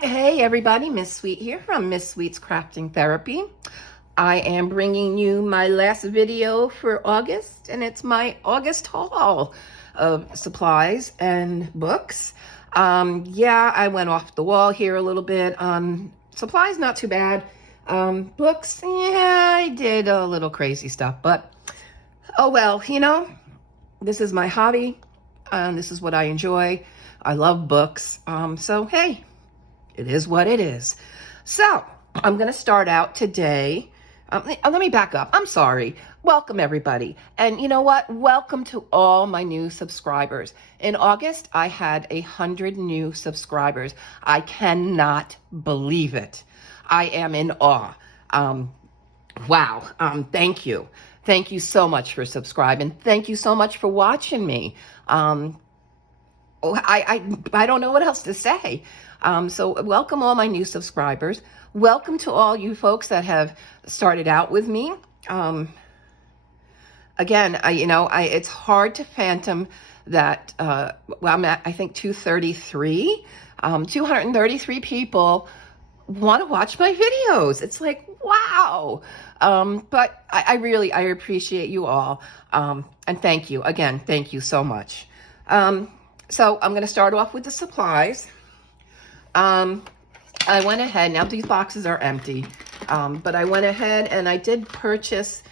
Hey everybody, Miss Sweet here from Miss Sweet's Crafting Therapy. I am bringing you my last video for August, and it's my August haul of supplies and books. Yeah, I went off the wall here a little bit. Supplies, not too bad. Books, yeah, I did a little crazy stuff, but oh well, this is my hobby, and this is what I enjoy. I love books, so hey, it is what it is. So I'm going to start out today. Let me back up. I'm sorry. Welcome, everybody. And you know what? Welcome to all my new subscribers. In August, I had 100 new subscribers. I cannot believe it. I am in awe. Wow. Thank you. Thank you so much for subscribing. Thank you so much for watching me. I don't know what else to say. So welcome all my new subscribers. Welcome to all you folks that have started out with me. Again, it's hard to fathom that, I'm at, I think 233, 233 people want to watch my videos. It's like, wow. But I really appreciate you all. And thank you again. Thank you so much. So I'm going to start off with the supplies. I went ahead, now these boxes are empty, but I went ahead and I did purchase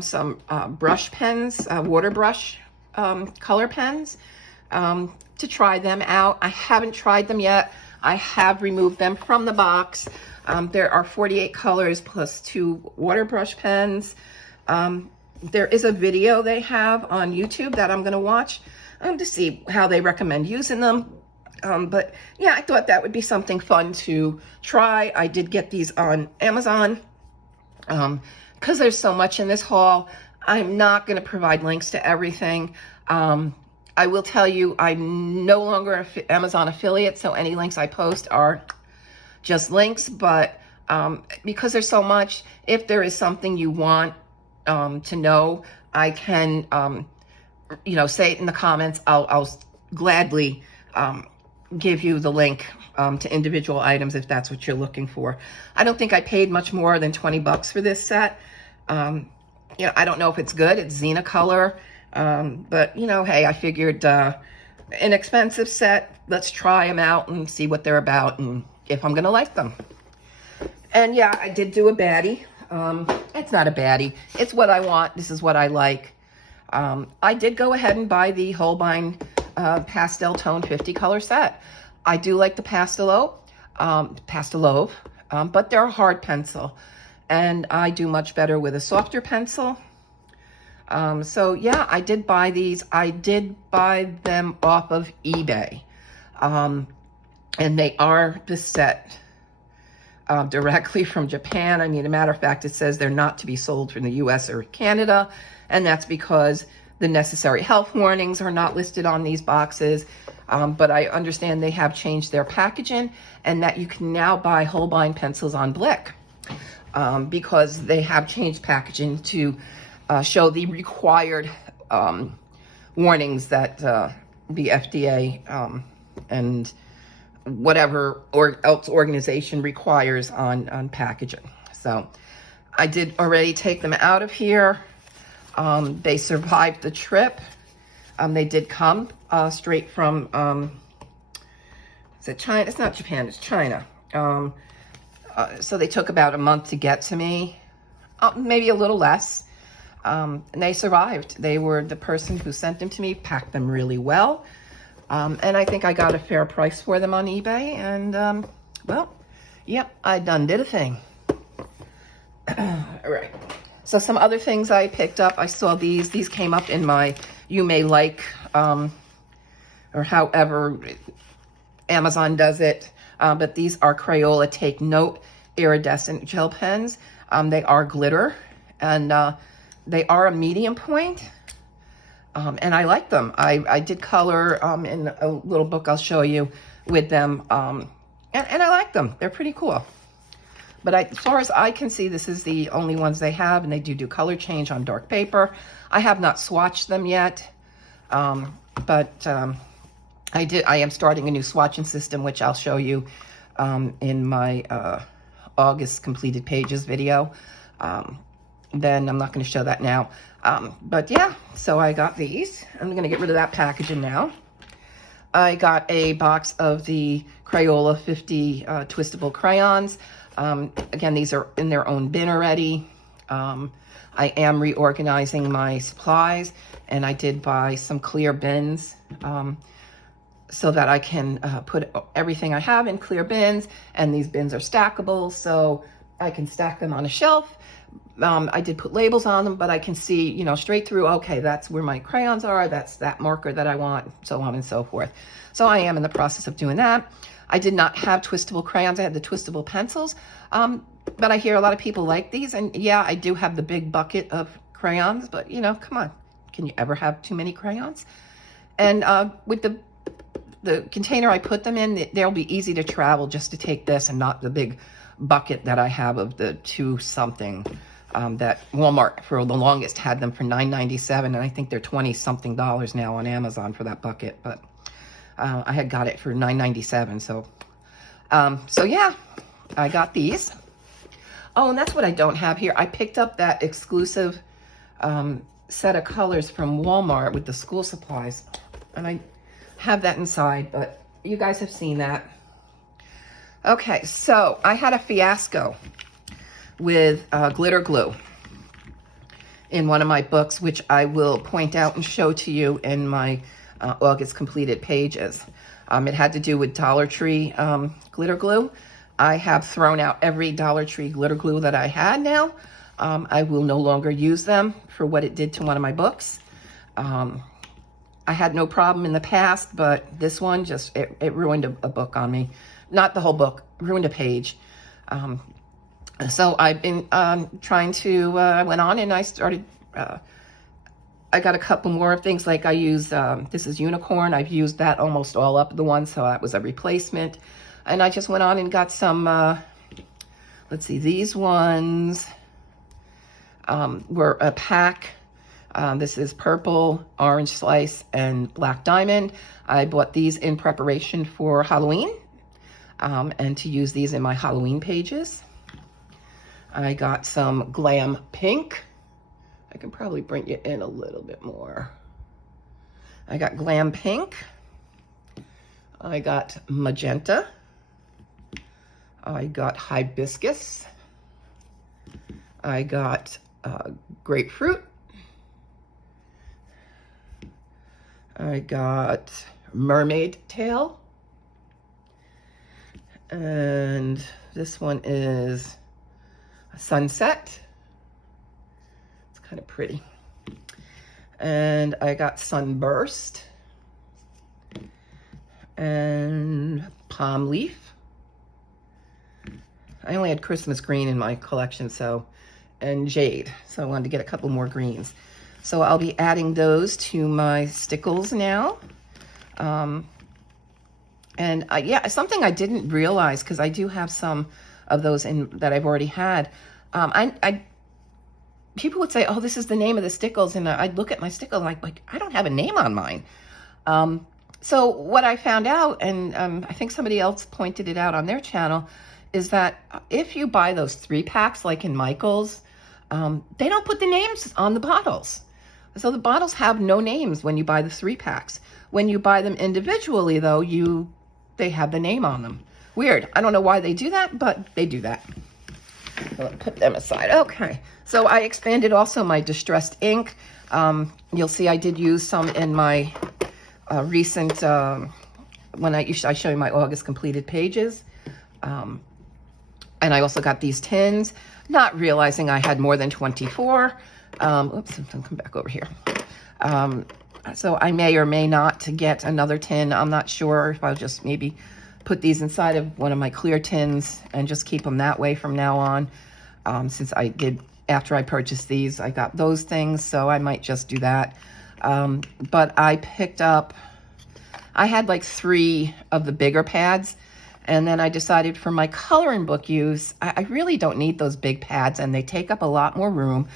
some brush pens, water brush color pens, to try them out. I haven't tried them yet. I have removed them from the box. There are 48 colors plus 2 water brush pens. There is a video they have on YouTube that I'm going to watch to see how they recommend using them. But yeah, I thought that would be something fun to try. I did get these on Amazon because there's so much in this haul. I'm not going to provide links to everything. I will tell you, I'm no longer an Amazon affiliate, so any links I post are just links. But because there's so much, if there is something you want to know, I can say it in the comments. I'll gladly give you the link to individual items if that's what you're looking for. I don't think I paid much more than 20 bucks for this set. I don't know if it's good. It's Xena color. But hey, I figured inexpensive set. Let's try them out and see what they're about and if I'm gonna like them. And yeah, I did do a baddie. It's not a baddie. It's what I want. This is what I like. I did go ahead and buy the Holbein pastel tone 50 color set. I do like the pastelove, but they're a hard pencil, and I do much better with a softer pencil. So yeah, I did buy these. I did buy them off of eBay, and they are the set directly from Japan. I mean, as a matter of fact, it says they're not to be sold from the US or Canada, and that's because the necessary health warnings are not listed on these boxes. But I understand they have changed their packaging and that you can now buy Holbein pencils on Blick because they have changed packaging to show the required warnings that the FDA and whatever else organization requires on packaging. So I did already take them out of here. They survived the trip. They did come straight from, is it China? It's not Japan, it's China. So they took about a month to get to me, maybe a little less. And they survived. They were, the person who sent them to me packed them really well. And I think I got a fair price for them on eBay. And, well, yep, I done did a thing. All right. So some other things I picked up, I saw these came up in my You May Like, or however Amazon does it, but these are Crayola Take Note iridescent gel pens. They are glitter, and they are a medium point, and I like them. I did color in a little book I'll show you with them, and I like them. They're pretty cool. But as far as I can see, this is the only ones they have, and they do color change on dark paper. I have not swatched them yet, but I am starting a new swatching system, which I'll show you in my August completed pages video. Then I'm not going to show that now. But yeah, so I got these. I'm going to get rid of that packaging now. I got a box of the Crayola 50 twistable crayons. Again, these are in their own bin already. I am reorganizing my supplies, and I did buy some clear bins so that I can put everything I have in clear bins, and these bins are stackable, so I can stack them on a shelf. I did put labels on them, but I can see, you know, straight through, okay, that's where my crayons are, that's that marker that I want, so on and so forth. So I am in the process of doing that. I did not have twistable crayons, I had the twistable pencils, but I hear a lot of people like these, and yeah, I do have the big bucket of crayons, but you know, come on, can you ever have too many crayons? And with the container I put them in, they'll be easy to travel just to take this and not the big bucket that I have of the 2-something that Walmart for the longest had them for $9.97, and I think they're $20-something now on Amazon for that bucket, but I had got it for $9.97, so yeah, I got these. Oh, and that's what I don't have here. I picked up that exclusive set of colors from Walmart with the school supplies, and I have that inside, but you guys have seen that. Okay, so I had a fiasco with glitter glue in one of my books, which I will point out and show to you in my August completed pages. It had to do with Dollar Tree glitter glue. I have thrown out every Dollar Tree glitter glue that I had now. I will no longer use them for what it did to one of my books. I had no problem in the past, but this one just, it ruined a book on me. Not the whole book, ruined a page. So I've been trying to, I went on and I started, I got a couple more of things, like I used, this is Unicorn. I've used that almost all up the one, so that was a replacement. And I just went on and got some, let's see, these ones were a pack. This is purple, orange slice, and black diamond. I bought these in preparation for Halloween and to use these in my Halloween pages. I got some glam pink. I can probably bring it in a little bit more. I got glam pink. I got magenta. I got hibiscus. I got grapefruit. I got mermaid tail. And this one is a sunset. It's kind of pretty. And I got sunburst. And palm leaf. I only had Christmas green in my collection, and jade. So I wanted to get a couple more greens. So I'll be adding those to my Stickles now. Yeah, something I didn't realize, because I do have some of those in that I've already had. People would say, oh, this is the name of the Stickles, and I'd look at my Stickles like I don't have a name on mine. So what I found out, and I think somebody else pointed it out on their channel, is that if you buy those 3-packs, like in Michael's, they don't put the names on the bottles. So the bottles have no names when you buy the 3-packs. When you buy them individually, though, they have the name on them. Weird. I don't know why they do that, but they do that. So let's put them aside. Okay. So I expanded also my distressed ink. You'll see I did use some in my recent, when I show you my August completed pages. And I also got these tins, not realizing I had more than 24. Oops, I'll come back over here. So I may or may not get another tin. I'm not sure if I'll just maybe put these inside of one of my clear tins and just keep them that way from now on. Since I did, after I purchased these, I got those things, so I might just do that. But I picked up, I had like 3 of the bigger pads, and then I decided for my coloring book use, I really don't need those big pads, and they take up a lot more room,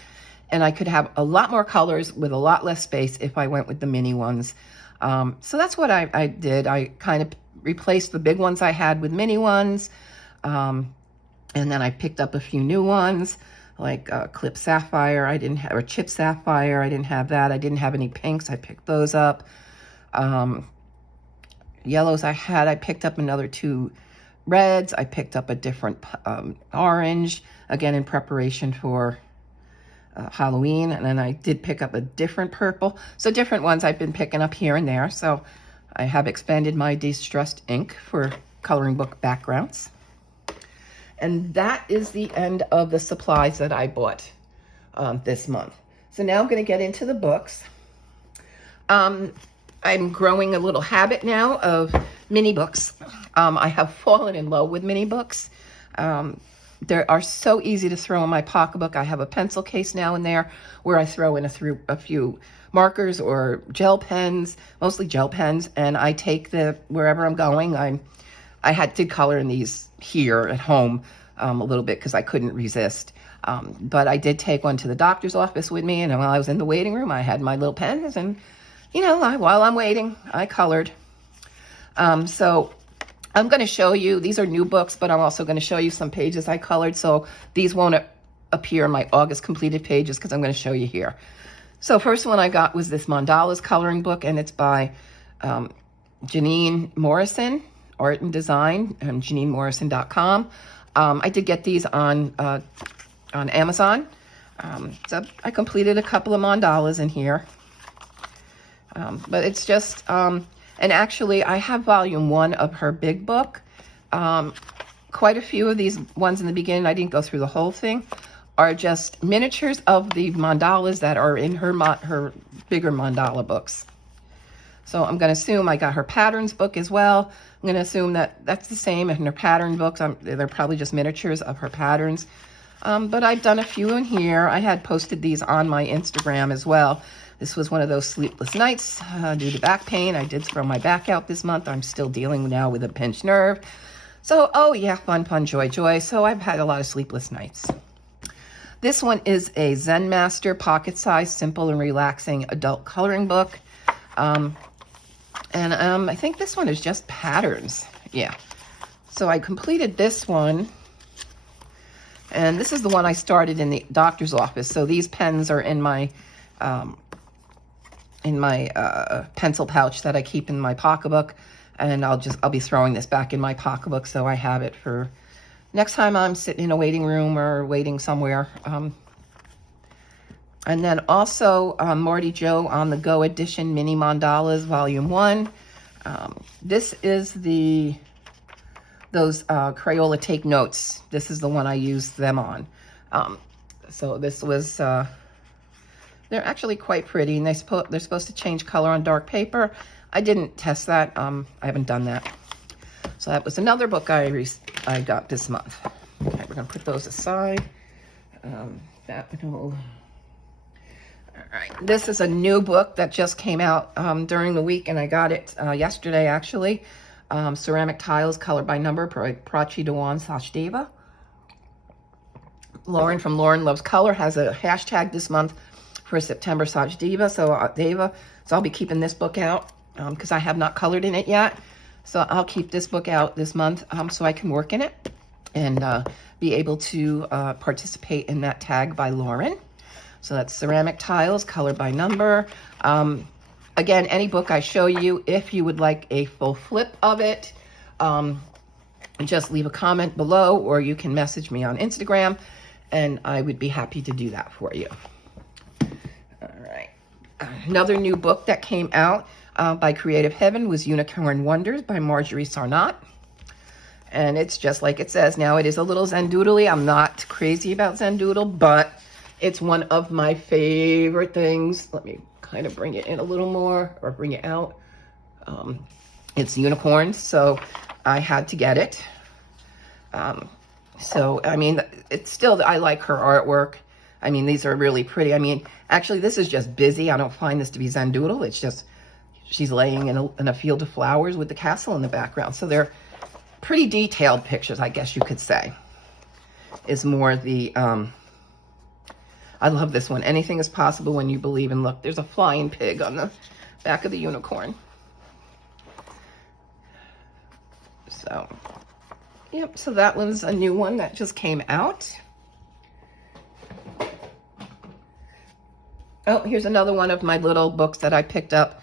and I could have a lot more colors with a lot less space if I went with the mini ones. So that's what I did. I kind of replaced the big ones I had with mini ones. And then I picked up a few new ones, like Clip Sapphire. I didn't have, or Chip Sapphire. I didn't have that. I didn't have any pinks. I picked those up. Yellows I picked up another 2 reds. I picked up a different orange, again in preparation for Halloween. And then I did pick up a different purple. So different ones I've been picking up here and there. So I have expanded my distressed ink for coloring book backgrounds. And that is the end of the supplies that I bought this month. So now I'm going to get into the books. I'm growing a little habit now of mini books. I have fallen in love with mini books. They are so easy to throw in my pocketbook. I have a pencil case now and there where I throw in a few markers or gel pens, mostly gel pens, and I take wherever I'm going. I did color in these here at home a little bit because I couldn't resist. But I did take one to the doctor's office with me, and while I was in the waiting room, I had my little pens, and you know, while I'm waiting, I colored. So I'm going to show you, these are new books, but I'm also going to show you some pages I colored. So these won't appear in my August completed pages because I'm going to show you here. So first one I got was this Mandalas coloring book, and it's by Janine Morrison, Art and Design, JanineMorrison.com. I did get these on Amazon. So I completed a couple of mandalas in here. But it's just, and actually I have volume 1 of her big book. Quite a few of these ones in the beginning, I didn't go through the whole thing, are just miniatures of the mandalas that are in her bigger mandala books. So I'm going to assume I got her patterns book as well. I'm going to assume that that's the same in her pattern books. They're probably just miniatures of her patterns. But I've done a few in here. I had posted these on my Instagram as well. This was one of those sleepless nights due to back pain. I did throw my back out this month. I'm still dealing now with a pinched nerve. So, oh yeah, fun, fun, joy, joy. So I've had a lot of sleepless nights. This one is a Zen Master pocket-sized, simple and relaxing adult coloring book. I think this one is just patterns. Yeah. So I completed this one. And this is the one I started in the doctor's office. So these pens are in my pencil pouch that I keep in my pocketbook, and I'll be throwing this back in my pocketbook so I have it for next time I'm sitting in a waiting room or waiting somewhere. And then also Marty Joe on the Go Edition Mini Mandalas Volume 1. This is those Crayola Take Notes. This is the one I used them on. So this was, they're actually quite pretty, and they're supposed to change color on dark paper. I didn't test that. I haven't done that. So that was another book I got this month. Okay, we're going to put those aside. All right, this is a new book that just came out during the week, and I got it yesterday, actually. Ceramic Tiles, Colored by Number, Prachi Dewan Sachdeva. Lauren from Lauren Loves Color has a hashtag this month for September Sachdeva, so I'll be keeping this book out because I have not colored in it yet. So I'll keep this book out this month so I can work in it and be able to participate in that tag by Lauren. So that's Ceramic Tiles, Colored by Number. Again, any book I show you, if you would like a full flip of it, just leave a comment below, or you can message me on Instagram, and I would be happy to do that for you. All right. Another new book that came out by Creative Heaven was Unicorn Wonders by Marjorie Sarnat. And it's just like it says. Now, it is a little Zendoodly. I'm not crazy about Zendoodle, but it's one of my favorite things. Let me kind of bring it in a little more, or bring it out. It's unicorns, so I had to get it. So, I mean, it's still, I like her artwork. I mean, these are really pretty. I mean, actually, this is just busy. I don't find this to be Zendoodle. It's just, she's laying in a field of flowers with the castle in the background. So they're pretty detailed pictures, I guess you could say, is more the, I love this one. Anything is possible when you believe. And look, there's a flying pig on the back of the unicorn. So, yep, so that was a new one that just came out. Oh, here's another one of my little books that I picked up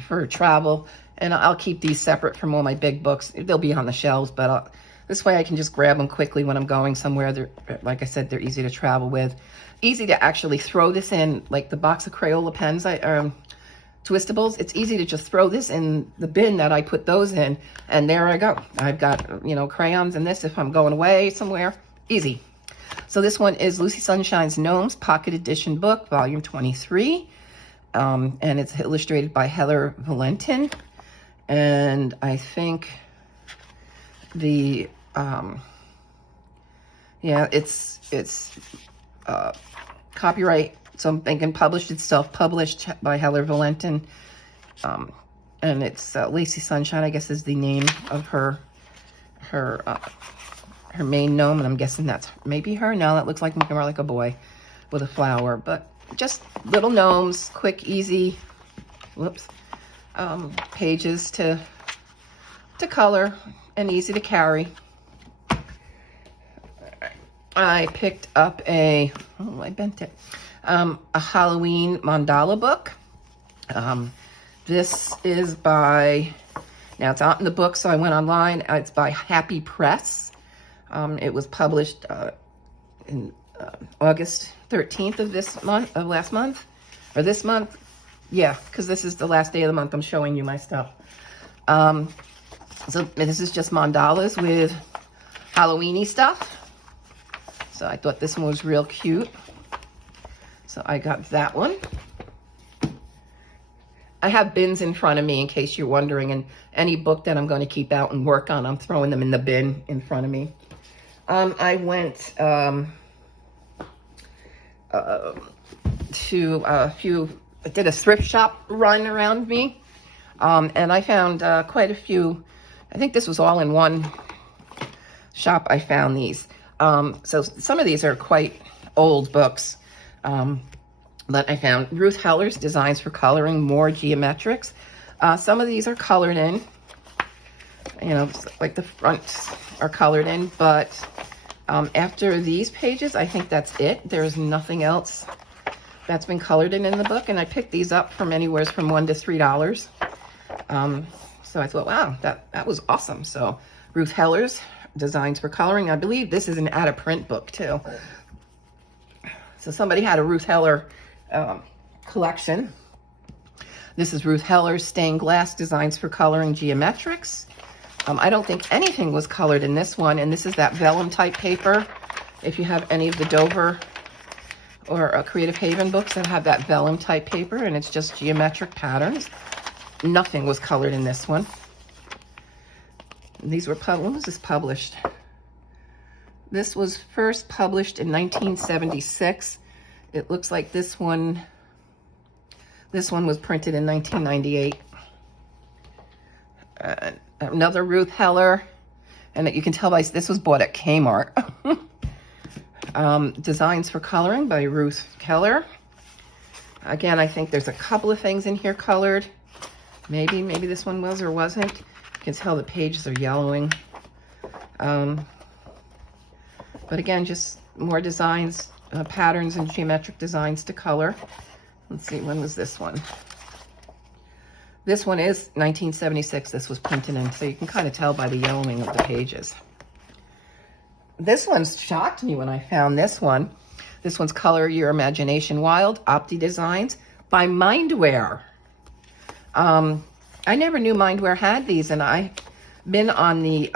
for travel. And I'll keep these separate from all my big books. They'll be on the shelves, but this way I can just grab them quickly when I'm going somewhere. They're, like I said, they're easy to travel with. Easy to actually throw this in, like the box of Crayola pens, Twistables. It's easy to just throw this in the bin that I put those in, and there I go. I've got, you know, crayons in this if I'm going away somewhere. Easy. So this one is Lucy Sunshine's Gnomes Pocket Edition book, volume 23. And it's illustrated by Heather Valentin. And I think the, yeah, it's copyright, so I'm thinking published, it's self-published by Heather Valentin. And it's Lucy Sunshine, I guess, is the name of her main gnome, and I'm guessing that's maybe her. No, that looks like more like a boy with a flower, but just little gnomes, quick, easy, whoops, pages to color and easy to carry. I picked up I bent it, a Halloween mandala book. This is by, now it's out in the book, so I went online. It's by Happy Press. It was published in August 13th of this month, of last month, or this month. Yeah, because this is the last day of the month I'm showing you my stuff. So this is just mandalas with Halloween-y stuff. So I thought this one was real cute. So I got that one. I have bins in front of me in case you're wondering, and any book that I'm going to keep out and work on, I'm throwing them in the bin in front of me. I went to I did a thrift shop run around me, and I found quite a few. I think this was all in one shop I found these. So some of these are quite old books, but I found Ruth Heller's Designs for Coloring More Geometrics. Some of these are colored in, you know, like the fronts are colored in, but after these pages, I think that's it. There's nothing else that's been colored in the book, and I picked these up from anywhere from $1 to $3. So I thought, wow, that was awesome. So Ruth Heller's Designs for Coloring. I believe this is an out-of-print book too. So somebody had a Ruth Heller collection. This is Ruth Heller's Stained Glass Designs for Coloring Geometrics. I don't think anything was colored in this one, and this is that vellum type paper. If you have any of the Dover or Creative Haven books that have that vellum type paper, and it's just geometric patterns. Nothing was colored in this one. And these were when was this published? This was first published in 1976. It looks like this one was printed in 1998. Another Ruth Heller, and you can tell by this was bought at Kmart. Designs for Coloring by Ruth Heller. Again, I think there's a couple of things in here colored. Maybe this one was or wasn't. You can tell the pages are yellowing. But again, just more designs, patterns and geometric designs to color. Let's see, when was this one? This one is 1976. This was printed in, so you can kind of tell by the yellowing of the pages. This one shocked me when I found this one. This one's Color Your Imagination Wild, Opti Designs by Mindware. I never knew Mindware had these, and I've been on the,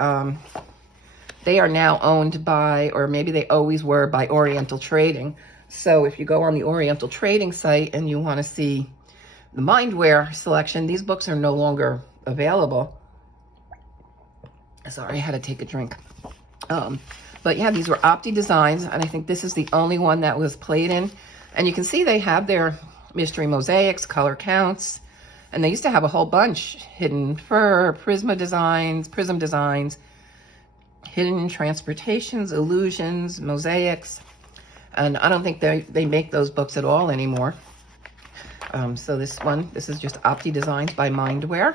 they are now owned by, or maybe they always were, by Oriental Trading. So if you go on the Oriental Trading site and you want to see the Mindware selection, these books are no longer available. Sorry, I had to take a drink. But yeah, these were Opti Designs, and I think this is the only one that was played in. And you can see they have their mystery mosaics, color counts, and they used to have a whole bunch: hidden fur, prism designs, hidden transportations, illusions, mosaics. And I don't think they make those books at all anymore. So this is just Opti Designs by Mindware.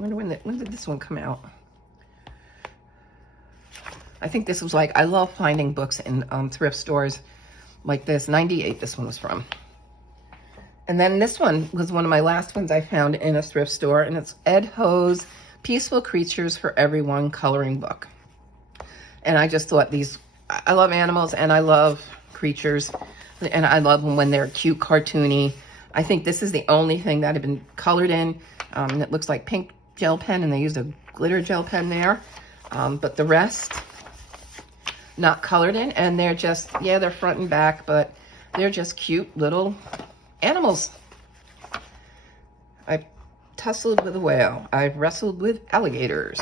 I wonder when did this one come out? I think this was like, I love finding books in thrift stores like this. 98 this one was from. And then this one was one of my last ones I found in a thrift store, and it's Ed Ho's Peaceful Creatures for Everyone coloring book. And I just thought these, I love animals and I love creatures, and I love them when they're cute, cartoony. I think this is the only thing that had been colored in. It looks like pink gel pen, and they used a glitter gel pen there. But the rest, not colored in, and they're just, yeah, they're front and back, but they're just cute little animals. I tussled with a whale. I've wrestled with alligators.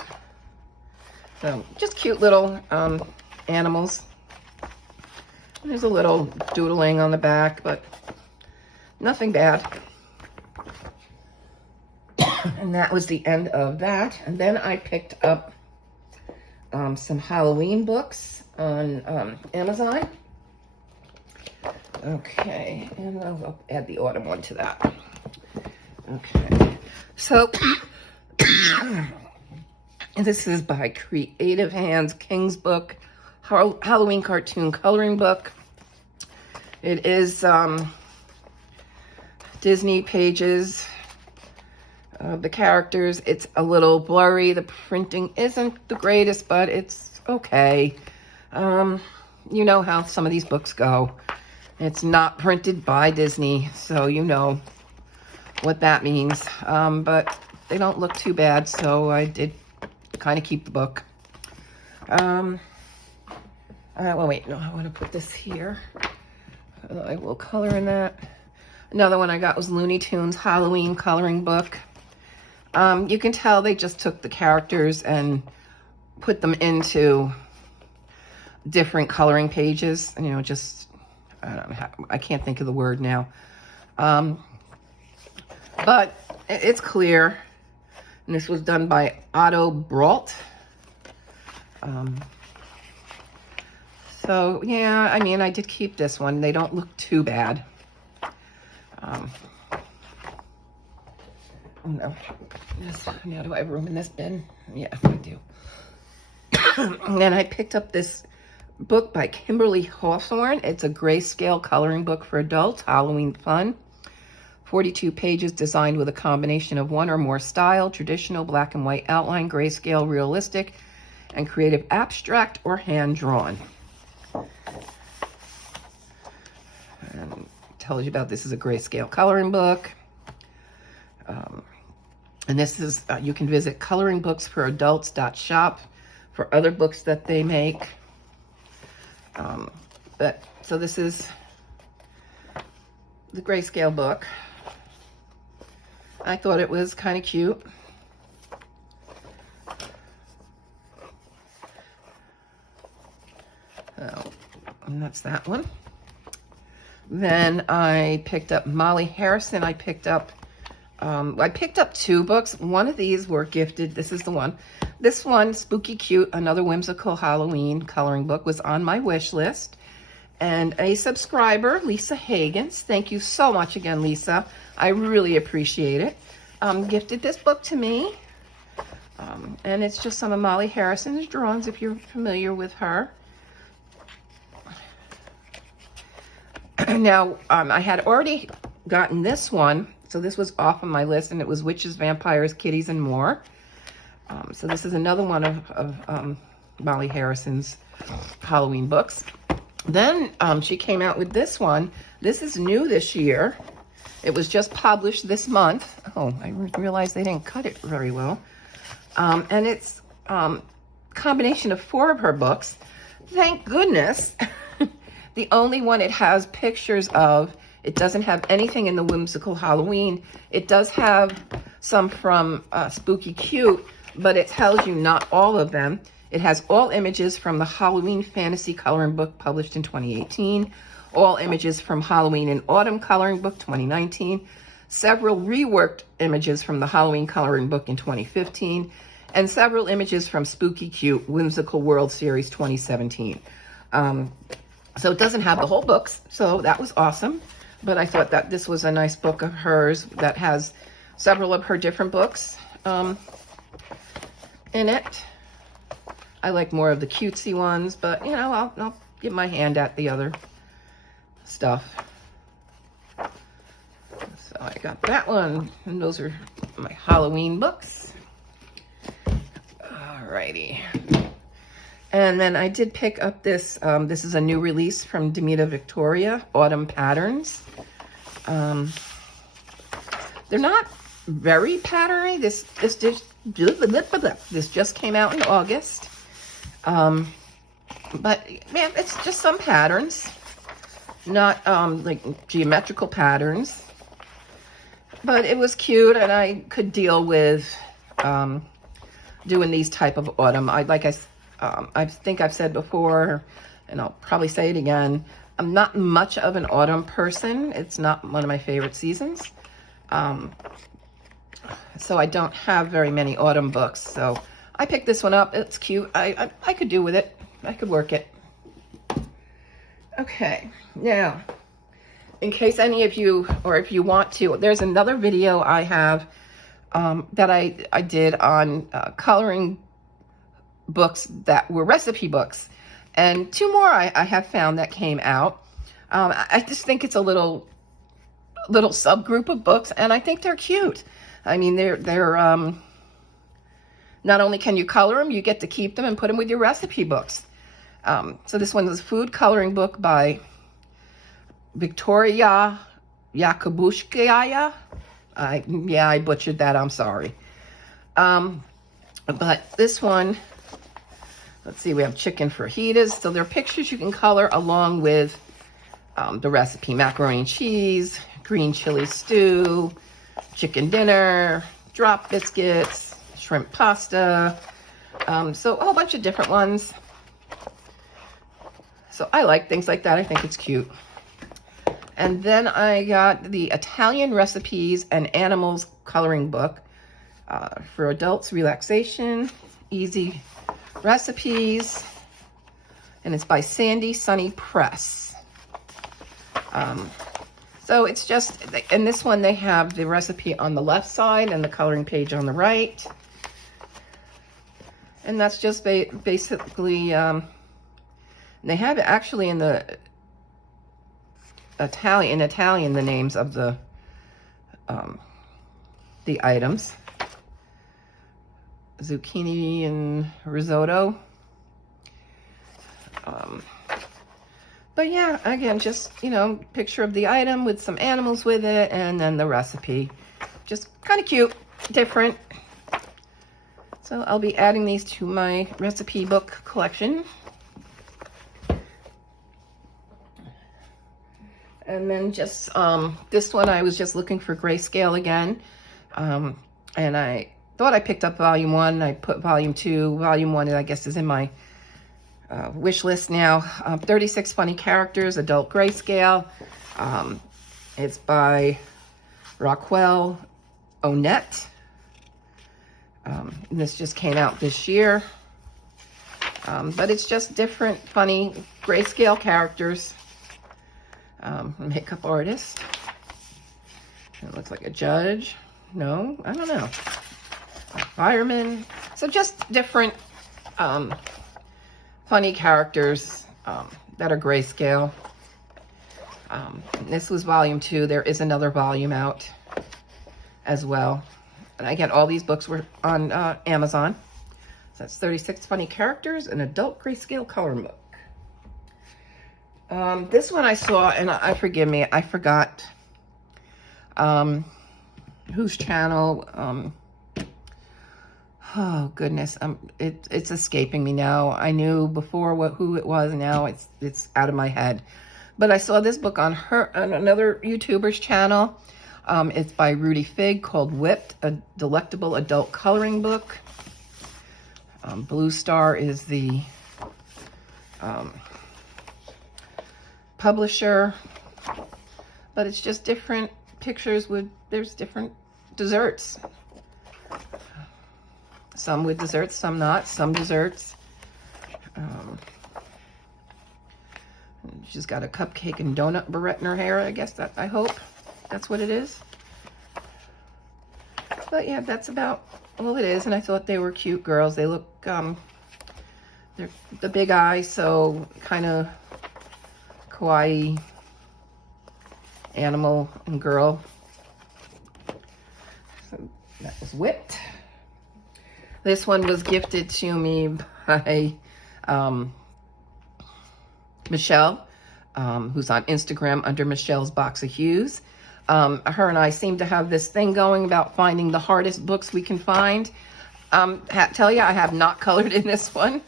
So just cute little animals. There's a little doodling on the back, but nothing bad. And that was the end of that. And then I picked up some Halloween books on Amazon. Okay, and I'll add the autumn one to that. Okay, so this is by Creative Hands, King's Book, Halloween cartoon coloring book. It is Disney pages. The characters, it's a little blurry. The printing isn't the greatest, but it's okay. You know how some of these books go. It's not printed by Disney, so you know what that means. But they don't look too bad, so I did kind of keep the book. Well, wait, no, I want to put this here. I will color in that. Another one I got was Looney Tunes Halloween coloring book. You can tell they just took the characters and put them into different coloring pages. You know, just, I don't know, I can't think of the word now. But it's clear. And this was done by Otto Brault. So, yeah, I mean, I did keep this one. They don't look too bad. Oh, no. Now do I have room in this bin? Yeah, I do. And then I picked up this book by Kimberly Hawthorne. It's a grayscale coloring book for adults, Halloween fun. 42 pages designed with a combination of one or more style, traditional black and white outline, grayscale, realistic, and creative abstract or hand-drawn. And tells you about this is a grayscale coloring book. And this is, you can visit coloringbooksforadults.shop for other books that they make. So this is the grayscale book. I thought it was kind of cute. And that's that one. Then I picked up Molly Harrison. I picked up two books. One of these were gifted. This is the one. This one, Spooky Cute, another whimsical Halloween coloring book, was on my wish list. And a subscriber, Lisa Hagens, thank you so much again, Lisa. I really appreciate it. Gifted this book to me. And it's just some of Molly Harrison's drawings, if you're familiar with her. Now, I had already gotten this one, so this was off of my list, and it was Witches, Vampires, Kitties, and More. So this is another one of Molly Harrison's Halloween books. Then she came out with this one. This is new this year. It was just published this month. Oh, I realized they didn't cut it very well. And it's a combination of 4 of her books. Thank goodness. The only one it has pictures of, it doesn't have anything in the whimsical Halloween. It does have some from Spooky Cute, but it tells you not all of them. It has all images from the Halloween Fantasy Coloring Book published in 2018, all images from Halloween and Autumn Coloring Book 2019, several reworked images from the Halloween Coloring Book in 2015, and several images from Spooky Cute Whimsical World Series 2017. So it doesn't have the whole books, so that was awesome. But I thought that this was a nice book of hers that has several of her different books. in it. I like more of the cutesy ones, but you know, I'll give my hand at the other stuff. So I got that one, and those are my Halloween books. Alrighty. And then I did pick up this, this is a new release from Demita Victoria, Autumn Patterns. They're not very patterny. This just came out in August. But man, it's just some patterns, not like geometrical patterns. But it was cute, and I could deal with doing these type of autumn. I think I've said before, and I'll probably say it again, I'm not much of an autumn person. It's not one of my favorite seasons. So I don't have very many autumn books. So I picked this one up. It's cute. I could do with it. I could work it. Okay, now, in case any of you, or if you want to, there's another video I have that I did on coloring books that were recipe books. And two more I have found that came out. I just think it's a little subgroup of books, and I think they're cute. I mean, they're not only can you color them, you get to keep them and put them with your recipe books. So this one is a food coloring book by Victoria Yakubushkaya. Yeah, I butchered that. I'm sorry. But this one, let's see, we have chicken fajitas. So there are pictures you can color along with the recipe. Macaroni and cheese, green chili stew, chicken dinner, drop biscuits, shrimp pasta. So a whole bunch of different ones. So I like things like that. I think it's cute. And then I got the Italian Recipes and Animals coloring book for adults, relaxation, easy recipes. And it's by Sandy Sunny Press. So it's just, in this one they have the recipe on the left side and the coloring page on the right. And that's just basically, they have actually in the Italian the names of the items. Zucchini and risotto. But yeah, again, just, you know, picture of the item with some animals with it, and then the recipe. Just kind of cute, different. So I'll be adding these to my recipe book collection. And then just this one, I was just looking for Grayscale again. And I thought I picked up volume 1. I put volume 2. Volume 1, I guess, is in my wish list now. 36 Funny Characters, Adult Grayscale. It's by Raquel Onette. This just came out this year. But it's just different, funny grayscale characters. Makeup artist. It looks like a judge. No, I don't know. A fireman. So just different funny characters that are grayscale. This was volume 2. There is another volume out as well. And again, all these books were on Amazon. So that's 36 Funny Characters, an adult grayscale coloring book. This one I saw, and forgive me, I forgot whose channel. Oh goodness, it's escaping me now. I knew before who it was. Now it's out of my head. But I saw this book on another YouTuber's channel. It's by Rudy Fig, called Whipped, a delectable adult coloring book. Blue Star is the publisher, but it's just different pictures there's different desserts. Some with desserts, some not. Some desserts. She's got a cupcake and donut barrette in her hair, I guess. I hope that's what it is. But yeah, that's about all it is, and I thought they were cute girls. They look, they're the big eyes, so kind of kawaii animal and girl. So that was whipped. This one was gifted to me by Michelle, who's on Instagram under Michelle's Box of Hues. Her and I seem to have this thing going about finding the hardest books we can find. Tell you, I have not colored in this one.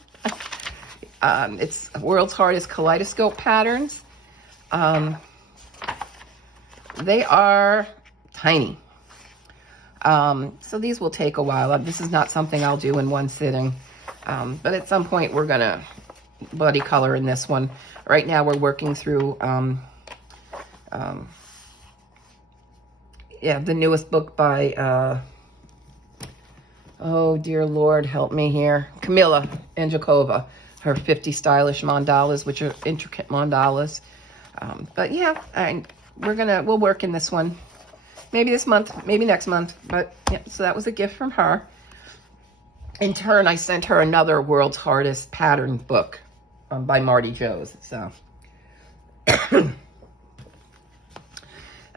It's World's Hardest Kaleidoscope Patterns. They are tiny. So these will take a while. This is not something I'll do in one sitting. But at some point we're gonna buddy color in this one. Right now we're working through the newest book by oh dear Lord, help me here, Camilla Anjakova, her 50 stylish mandalas, which are intricate mandalas. But yeah, we'll work in this one. Maybe this month, maybe next month. But yeah, so that was a gift from her. In turn, I sent her another World's Hardest Pattern book by Marty Joes. So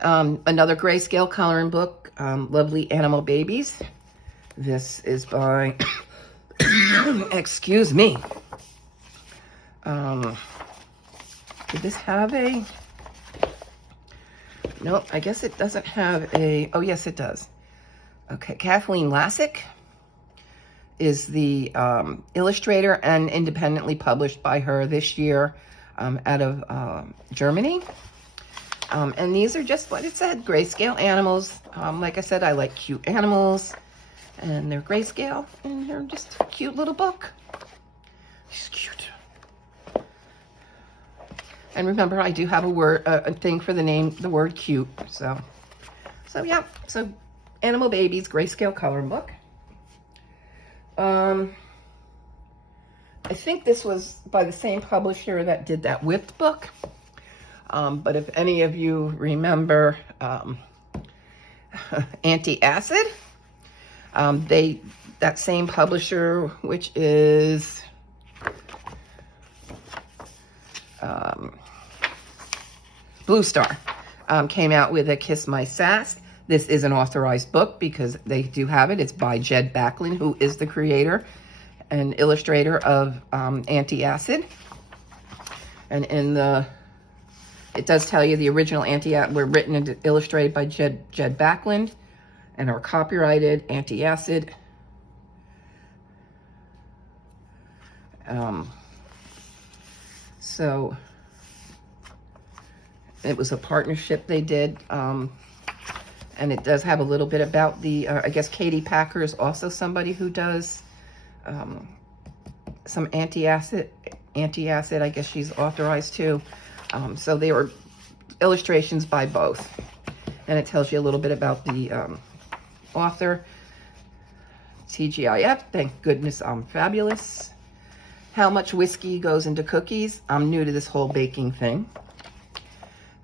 another Grayscale coloring book, Lovely Animal Babies. This is by, excuse me. Did this have a... Nope, I guess it doesn't have a... Oh, yes, it does. Okay, Kathleen Lassick is the illustrator and independently published by her this year out of Germany. And these are just what it said, Grayscale animals. Like I said, I like cute animals. And they're grayscale, and they're just a cute little book. She's cute. And remember, I do have a thing for the word cute. So yeah. So Animal Babies Grayscale coloring book. I think this was by the same publisher that did that whipped book. But if any of you remember Anti-Acid, that same publisher, which is Blue Star, came out with a Kiss My Sass. This is an authorized book because they do have it. It's by Jed Backlund, who is the creator and illustrator of Anti-Acid. And it does tell you the original Anti-Acid were written and illustrated by Jed Backlund and are copyrighted Anti-Acid. So it was a partnership they did. And it does have a little bit about the, I guess Katie Packer is also somebody who does some anti-acid, I guess she's authorized too. So they were illustrations by both. And it tells you a little bit about the author. TGIF, thank goodness I'm fabulous. How much whiskey goes into cookies? I'm new to this whole baking thing.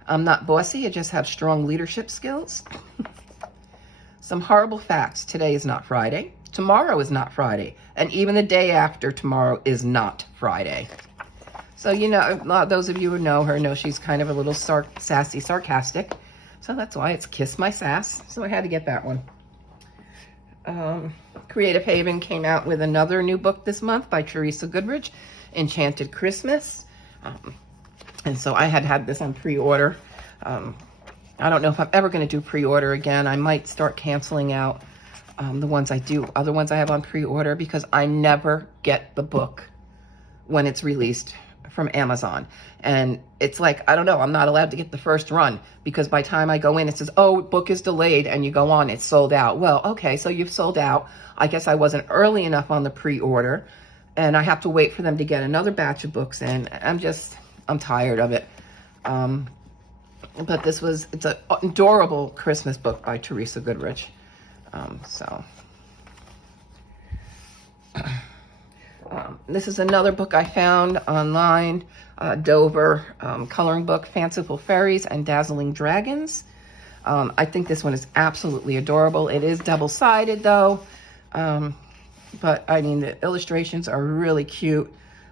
I'm not bossy, I just have strong leadership skills. Some horrible facts. Today is not Friday. Tomorrow is not Friday. And even the day after tomorrow is not Friday. So, you know, those of you who know her know she's kind of a little sassy, sarcastic. So that's why it's Kiss My Sass. So I had to get that one. Creative Haven came out with another new book this month by Teresa Goodrich, Enchanted Christmas. And so I had this on pre-order. I don't know if I'm ever going to do pre-order again. I might start canceling out the ones I do, other ones I have on pre-order, because I never get the book when it's released from Amazon. And it's like, I don't know, I'm not allowed to get the first run, because by the time I go in, it says, oh, book is delayed, and you go on, it's sold out. Well, okay, so you've sold out. I guess I wasn't early enough on the pre-order, and I have to wait for them to get another batch of books in. I'm tired of it. But it's an adorable Christmas book by Teresa Goodrich. This is another book I found online, Dover coloring book, Fanciful Fairies and Dazzling Dragons. I think this one is absolutely adorable. It is double-sided though, But I mean, the illustrations are really cute.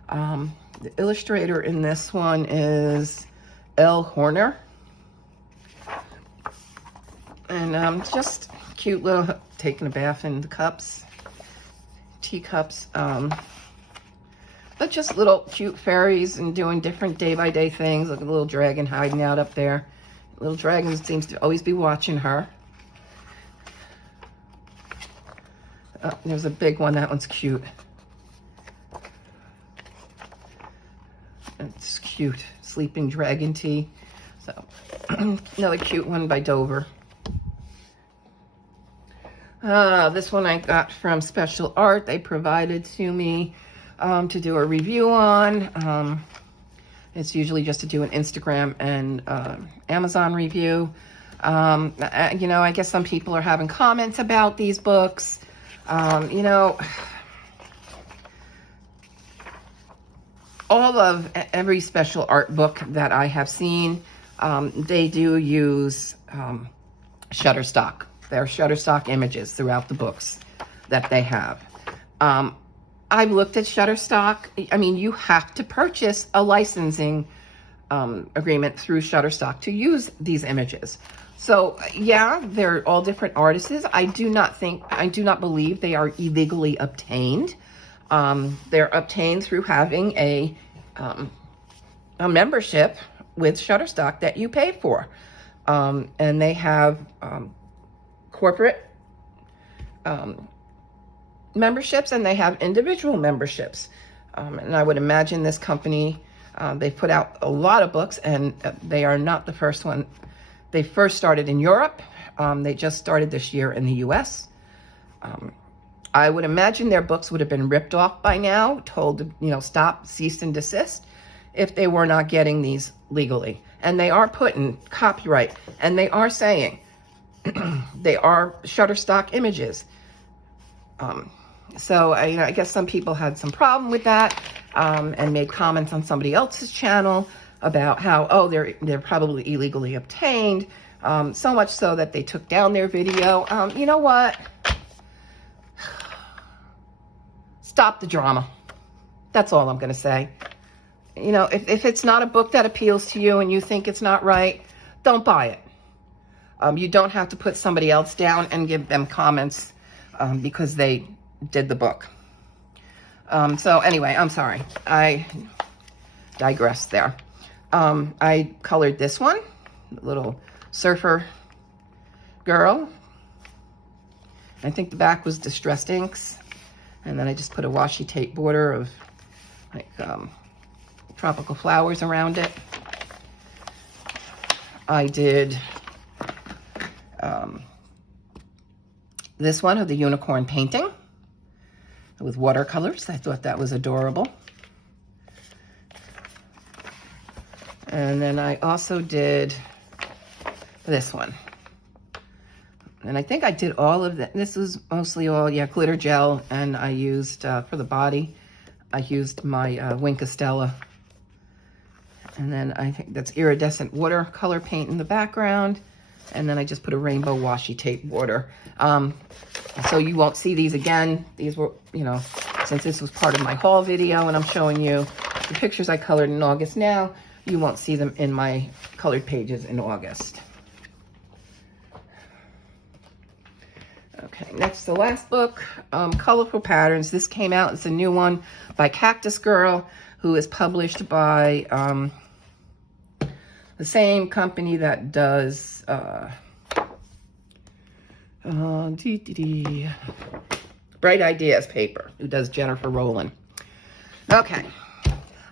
The illustrator in this one is L. Horner. And just cute little, taking a bath in the cups, teacups. But just little cute fairies and doing different day-by-day things. Look at a little dragon hiding out up there. Little dragon seems to always be watching her. There's a big one. That one's cute. It's cute. Sleeping Dragon Tea. So, another cute one by Dover. This one I got from Special Art. They provided to me to do a review on. It's usually just to do an Instagram and Amazon review. You know, I guess some people are having comments about these books. You know, all of every Special Art book that I have seen, they do use Shutterstock. There are Shutterstock images throughout the books that they have. I've looked at Shutterstock. I mean, you have to purchase a licensing agreement through Shutterstock to use these images. So yeah, they're all different artists. I do not believe they are illegally obtained. They're obtained through having a membership with Shutterstock that you pay for. And they have corporate memberships, and they have individual memberships. And I would imagine this company, they've put out a lot of books, and they are not the first one. They first started in Europe. They just started this year in the US. I would imagine their books would have been ripped off by now, told to, you know, stop, cease and desist, if they were not getting these legally. And they are putting copyright, and they are saying they are Shutterstock images. So I guess some people had some problem with that, and made comments on somebody else's channel about how, oh, they're probably illegally obtained. So much so that they took down their video. You know what? Stop the drama. That's all I'm going to say. You know, if it's not a book that appeals to you and you think it's not right, don't buy it. You don't have to put somebody else down and give them comments because they did the book. So anyway, I'm sorry. I digressed there. I colored this one, little surfer girl. I think the back was distressed inks. And then I just put a washi tape border of like tropical flowers around it. I did this one of the unicorn painting with watercolors. I thought that was adorable. And then I also did this one. And I think I did all of that. This was mostly all, yeah, glitter gel. And I used, for the body, I used my Wink Estella. And then I think that's iridescent watercolor paint in the background. And then I just put a rainbow washi tape border. So you won't see these again. These were, you know, since this was part of my haul video and I'm showing you the pictures I colored in August now, you won't see them in my colored pages in August. Okay, next, the last book, Colorful Patterns. This came out, it's a new one by Cactus Girl, who is published by the same company that does Bright Ideas paper, who does Jennifer Rowland. Okay,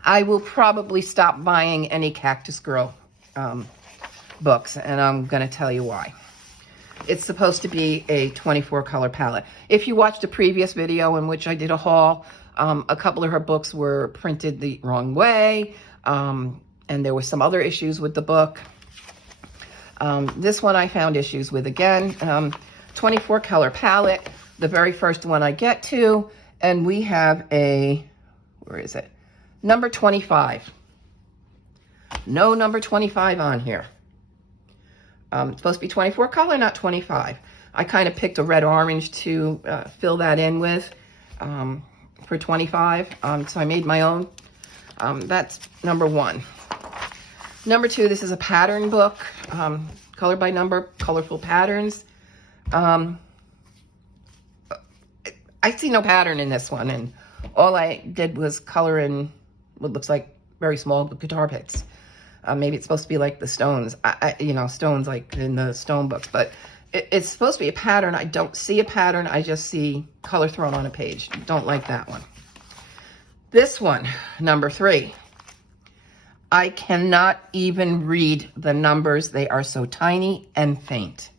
I will probably stop buying any Cactus Girl books, and I'm going to tell you why. It's supposed to be a 24 color palette. If you watched a previous video in which I did a haul, a couple of her books were printed the wrong way, and there were some other issues with the book. This one I found issues with again. 24 color palette, the very first one I get to, and we have a, where is it? Number 25. No number 25 on here. It's supposed to be 24 color, not 25. I kind of picked a red orange to fill that in with for 25. So I made my own. That's number one. Number two, this is a pattern book, color by number, colorful patterns. I see no pattern in this one, and all I did was color in what looks like very small guitar picks. Maybe it's supposed to be like the stones, you know, stones like in the stone books, but it's supposed to be a pattern. I don't see a pattern. I just see color thrown on a page. Don't like that one. This one, number three. I cannot even read the numbers. They are so tiny and faint.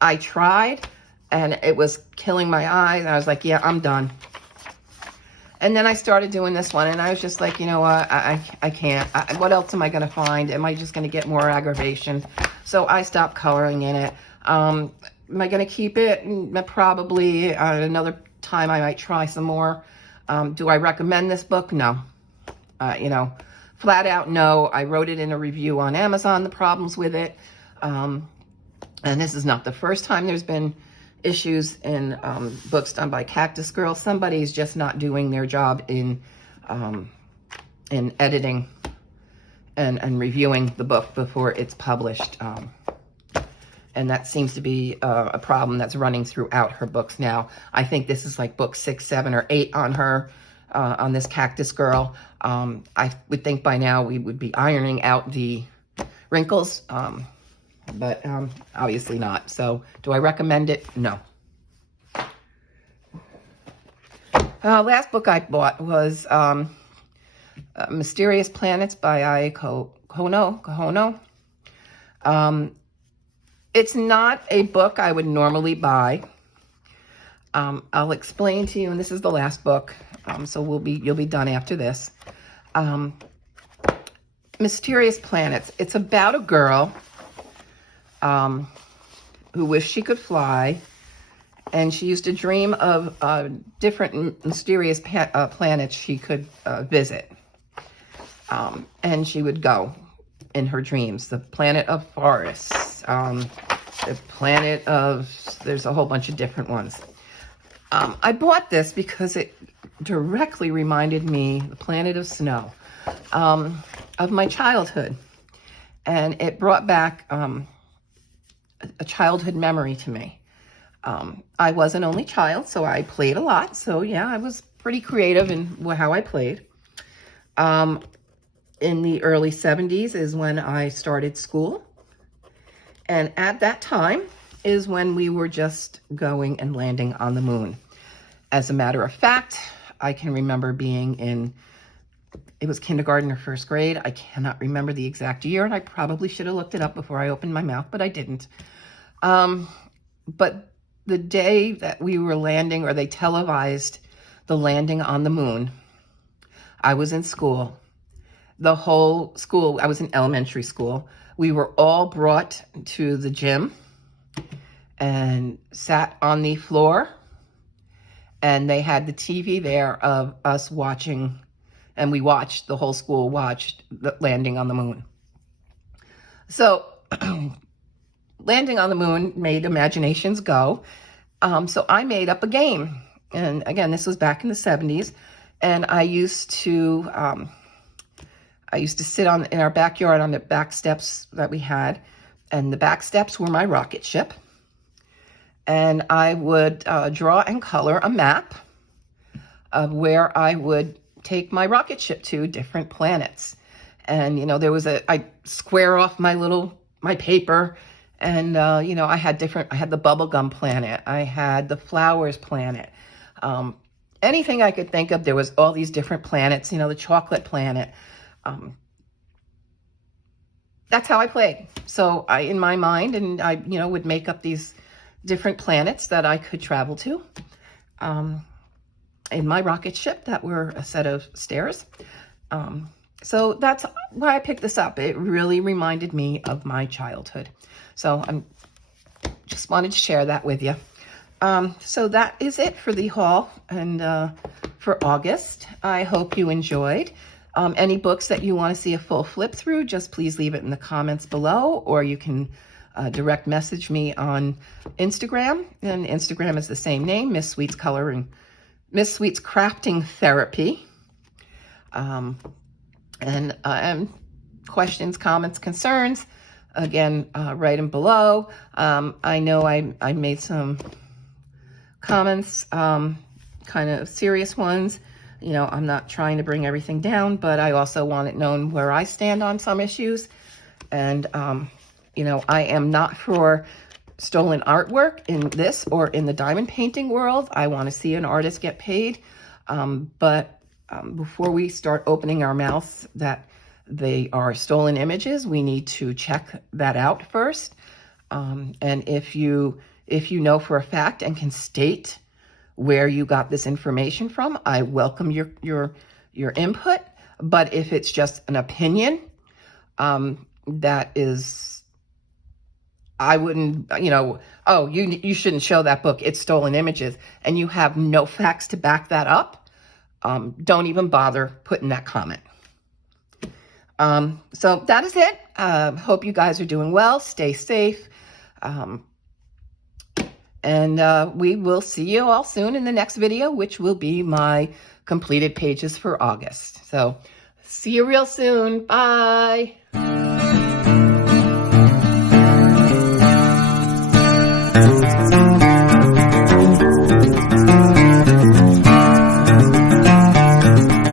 I tried, and it was killing my eyes. I was like, yeah, I'm done. And then I started doing this one, and I was just like, you know what, I can't. What else am I going to find? Am I just going to get more aggravation? So I stopped coloring in it. Am I going to keep it? Probably. Another time I might try some more. Do I recommend this book? No. You know, flat out no. I wrote it in a review on Amazon, the problems with it. And this is not the first time there's been issues in books done by Cactus Girl. Somebody's just not doing their job in editing and reviewing the book before it's published. And that seems to be a problem that's running throughout her books now. I think this is like book 6, 7, or 8 on her, on this Cactus Girl. I would think by now we would be ironing out the wrinkles, but obviously not. So do I recommend it? No. Last book I bought was Mysterious Planets by Ai Kahono. It's not a book I would normally buy. I'll explain to you, and this is the last book, so you'll be done after this. Mysterious Planets. It's about a girl who wished she could fly, and she used to dream of different mysterious planets she could visit. And she would go in her dreams. The planet of forests, the planet of, there's a whole bunch of different ones. I bought this because it directly reminded me, the planet of snow, of my childhood. And it brought back a childhood memory to me. I was an only child, so I played a lot. So yeah, I was pretty creative in how I played. In the early 70s is when I started school. And at that time is when we were just going and landing on the moon. As a matter of fact, I can remember being in, it was kindergarten or first grade. I cannot remember the exact year, and I probably should have looked it up before I opened my mouth, but I didn't. But the day that we were landing, or they televised the landing on the moon, I was in school. The whole school, I was in elementary school. We were all brought to the gym and sat on the floor, and they had the TV there of us watching, and we watched, the whole school watched the landing on the moon. So landing on the moon made imaginations go. So I made up a game. And again, this was back in the 70s. And I used to sit in our backyard on the back steps that we had. And the back steps were my rocket ship. And I would draw and color a map of where I would take my rocket ship to different planets. And, you know, I'd square off my paper. And, you know, I had the bubblegum planet. I had the flowers planet. Anything I could think of, there was all these different planets, you know, the chocolate planet. That's how I played. So in my mind, and I, you know, would make up these different planets that I could travel to in my rocket ship that were a set of stairs. So that's why I picked this up. It really reminded me of my childhood. So I just wanted to share that with you. So that is it for the haul and for August. I hope you enjoyed. Any books that you want to see a full flip through, just please leave it in the comments below, or you can direct message me on Instagram, and Instagram is the same name, Miss Sweet's Crafting Therapy. And questions, comments, concerns, again, write them below. I know I made some comments, kind of serious ones. You know, I'm not trying to bring everything down, but I also want it known where I stand on some issues. And, you know, I am not for stolen artwork in this or in the diamond painting world. I want to see an artist get paid. But before we start opening our mouths that they are stolen images, we need to check that out first. And if you know for a fact and can state where you got this information from, I welcome your input. But if it's just an opinion, that is, I wouldn't, you know, oh, you shouldn't show that book, it's stolen images, and you have no facts to back that up, don't even bother putting that comment. So that is it. Hope you guys are doing well. Stay safe. And we will see you all soon in the next video, which will be my completed pages for August. So see you real soon. Bye.